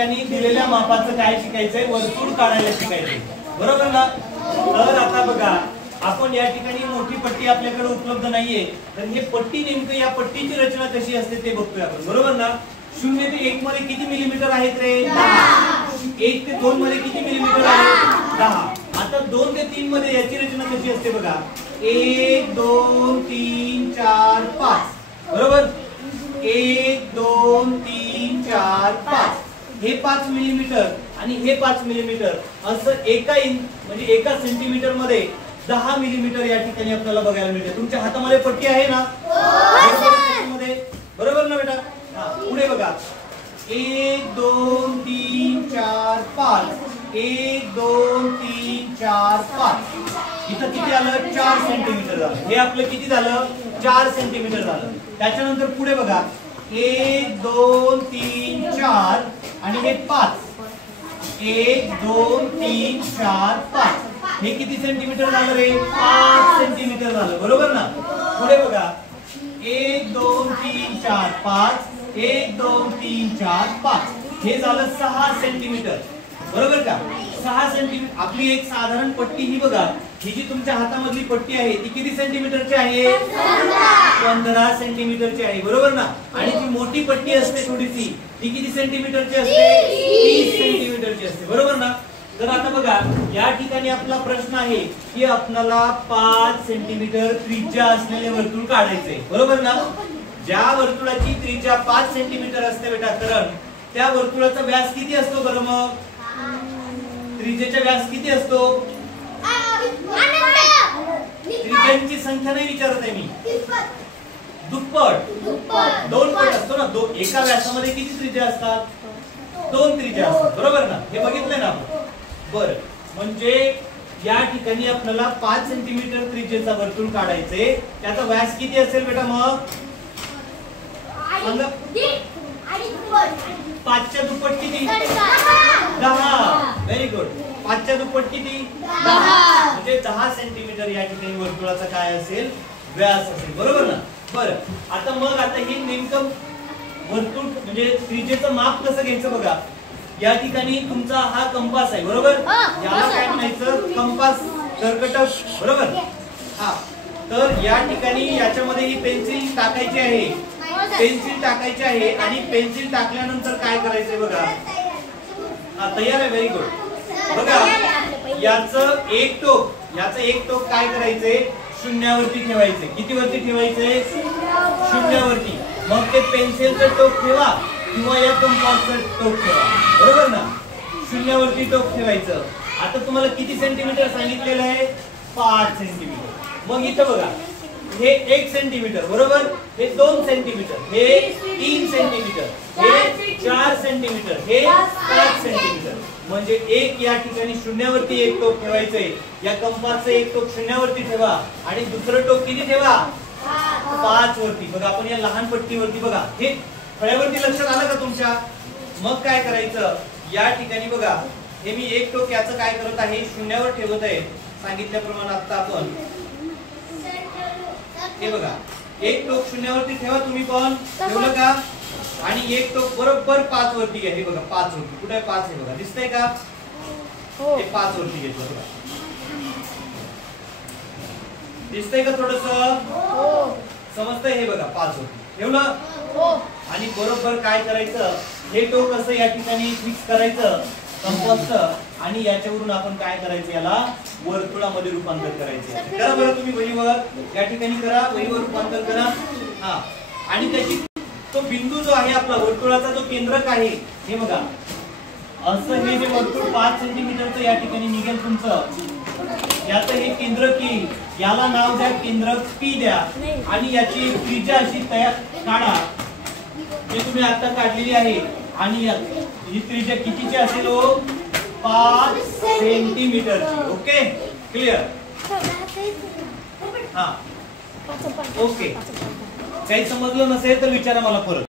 ठिकाणी दिलेल्या मापाचं काय शिकायचंय, वर्तुळ काढायला शिकायचंय, बरोबर ना. तर आता बघा, आपण या ठिकाणी मोठी पट्टी आपल्याकडे उपलब्ध नाहीये, तर हे पट्टी नेमकं या पट्टीची रचना कशी असते ते बघतोय आपण, बरोबर ना. 0 ते 1 मध्ये किती मिलीमीटर आहेत रे? 10. 1 ते 2 मध्ये किती मिलीमीटर आहे? 10. आता 2 ते 3 मध्ये याची रचना कशी असते बघा, 1 2 3 4 5, बरोबर. 1 2 3 4 5 हे 5 मिलीमीटर आणि हे 5 मिलीमीटर, असं एका म्हणजे एका सेंटीमीटर मध्ये 10 मिलीमीटर या ठिकाणी आपल्याला बघायला मिळते. तुमच्या हातामध्ये पट्टी आहे ना, बरोबर ना बेटा. पुढे बघा, 1 2 3 4 5, 1 2 3 4 5, इथं किती आलं? 4 सेंटीमीटर झालं. हे आपलं किती झालं? 4 सेंटीमीटर झालं. त्याच्यानंतर पुढे बघा, 1 2 3 4 आणि हे 5, 1 2 3 4 5, हे किती सेंटीमीटर झालं रे? 5 सेंटीमीटर झालं, बरोबर ना. पुढे बघा, 1 2 3 4 5, 1 2 3 4 5, हे झालं 6 सेंटीमीटर, बरोबर का. 6 सेंटीमीटर. आपली एक साधारण पट्टी ही बघा, ही जी तुमच्या हातामधली पट्टी आहे ती किती सेंटीमीटरची आहे? 15 सेंटीमीटरची आहे, बरोबर ना. आणि जी मोठी पट्टी असते थोडीशी, ती किती सेंटीमीटरची असते? 30 सेंटीमीटरची असते, बरोबर ना. तर आता बघा, या ठिकाणी आपला प्रश्न आहे की आपल्याला 5 सेंटीमीटर त्रिज्या असलेले वर्तुळ काढायचे, बरोबर ना. ज्या वर्तुळाची त्रिज्या 5 सेंटीमीटर असते बेटा करण, त्या वर्तुळाचा व्यास किती असतो बरं? मग त्रिज्येचा व्यास किती असतो? त्रिज्यांची संख्या नाही विचारत आहे मी, दुप्पट 2 पट असतो ना. एका व्यासामध्ये किती त्रिज्या असतात? 2 त्रिज्या असतात, बरोबर ना. हे बघितलंय ना आपण. बरं, म्हणजे या ठिकाणी आपल्याला 5 सेंटीमीटर त्रिज्येचा वर्तुळ काढायचे, त्याचा व्यास किती असेल बेटा? मग 5 च्या दुप्पट किती? 10. Very good. 5 च्या दुप्पट किती? 10. म्हणजे 10 सेंटीमीटर या ठिकाणी वर्तुळाचा काय असेल? व्यास असेल, बरोबर ना. बरं, आता मग आता हे नेमकं वर्तुळ म्हणजे त्रिज्येचं माप कसं घ्यायचं बघा. या ठिकाणी तुमचा हा कंपास आहे, बरोबर. याला काय म्हणायचं? कंपास कर्कटक, बरोबर. हा, तर या ठिकाणी याच्यामध्ये ही पेन्सिल टाकायची आहे, पेन्सिल टाकायची आहे आणि पेन्सिल टाकल्यानंतर काय करायचंय बघा. हा, तयार आहे. Very good. बघा, याचं एक टोक काय करायचंय? शून्यावरती ठेवायचे. किती वरती ठेवायचे? शून्यावरती. मग ते पेन्सिलचं टोक ठेवा किंवा या कंपासचं टोक ठेवा, बरोबर ना. शून्यावरती टोक ठेवायचं. आता तुम्हाला किती सेंटीमीटर सांगितलेलं आहे? 5 सेंटीमीटर. मग इथं बघा, हे 1 सेंटीमीटर, बरोबर. हे 2 सेंटीमीटर, हे 3 सेंटीमीटर, हे 4 सेंटीमीटर, हे 5 सेंटीमीटर. म्हणजे एक या ठिकाणी शून्यावरती एक टोक ठेवायचंय. या कंपासचं एक टोक शून्यावरती ठेवा आणि दुसरं टोक किती ठेवा? 5 वरती. बघा, आपण या लहान पट्टीवरती बघा, हे फळ्यावरती लक्षात आलं का तुमच्या? मग काय करायचं? या ठिकाणी बघा, हे मी एक टोक याचं काय करत आहे? शून्यावर ठेवत आहे, सांगितल्याप्रमाणे. आता आपण हे बघा, एक टोक शून्यावरती ठेवा तुम्ही पण. ठेवलं का? आणि एक टोक बरोबर 5 वरती घ्या. हे बघा, 5 वरती. कुठे आहे 5? हे बघा, दिसतंय का? हे 5 वरती घेतलं बघा. दिसतंय का थोडंसं? समजतंय? हे बघा, 5 वरती ठेवलं. आणि बरोबर काय करायचं? हे टोक असं या ठिकाणी फिक्स करायचं कंपासचं आणि याच्यावरून आपण काय करायचं? याला वर्तुळामध्ये रूपांतर करायचे. करा बरं तुम्ही वहीवर, या ठिकाणी करा, वहीवर रूपांतर करा. हा, आणि त्याची तो बिंदू जो आहे आपला वर्तुळाचा जो केंद्रक आहे, हे बघा, असं हे जे वर्तुळ 5 सेंटीमीटरचं या ठिकाणी निघेल तुमचं, याचं हे केंद्रक येईल. याला नाव द्या केंद्रक P द्या आणि याची त्रिज्या अशी तयार काढा, जे तुम्ही आता काढलेली आहे. आणि ही त्रिज्या कितीची असेल? 5 सेंटीमीटरची. Okay, clear? हा, ओके. काही समजलं नसेल तर विचारा मला परत.